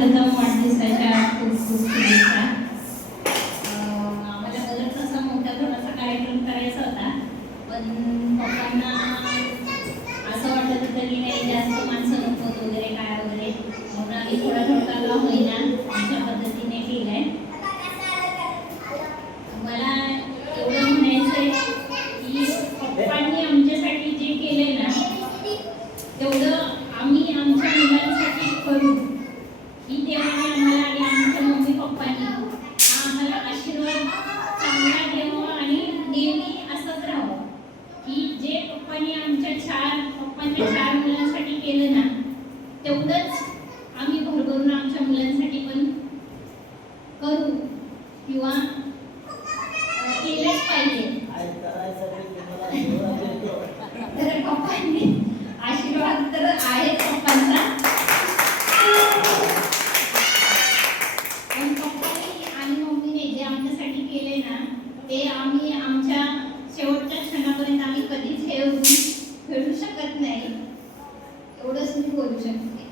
प्रथम वाढदिवसाच्या खूप खूप शुभेच्छा. आम्हाला बरंच असा मोठा थोडासा कार्यक्रम करायचा होता, पण पप्पांना असं वाटत होतं की नाही जास्त माणसं नकोत वगैरे काय वगैरे, म्हणून आम्ही थोडा थोडा का होईना आमच्या पद्धतीने केलंय. मला एवढं म्हणायचंय की पप्पांनी आमच्यासाठी जे केलंय ना तेवढं आम्ही आमच्या मुलांसाठी करू, ही देवाने आम्हाला आणि आमच्या मम्मी पप्पांनी आम्हाला आशीर्वाद चांगला द्यावा आणि नेहमी असंच राहावं की जे पप्पांच्या चार मुलांसाठी केलं ना तेवढंच आम्ही भरभरून आमच्या मुलांसाठी पण करू किंवा केलंच पाहिजे. तर पप्पांनी आशीर्वाद तर आहे पप्पांचा, पण पप्पांनी आणि मम्मीने जे आमच्यासाठी केले ना ते आम्ही आमच्या शेवटच्या क्षणापर्यंत आम्ही कधीच हे फेडू शकत नाही. एवढंच मी बोलू शकते.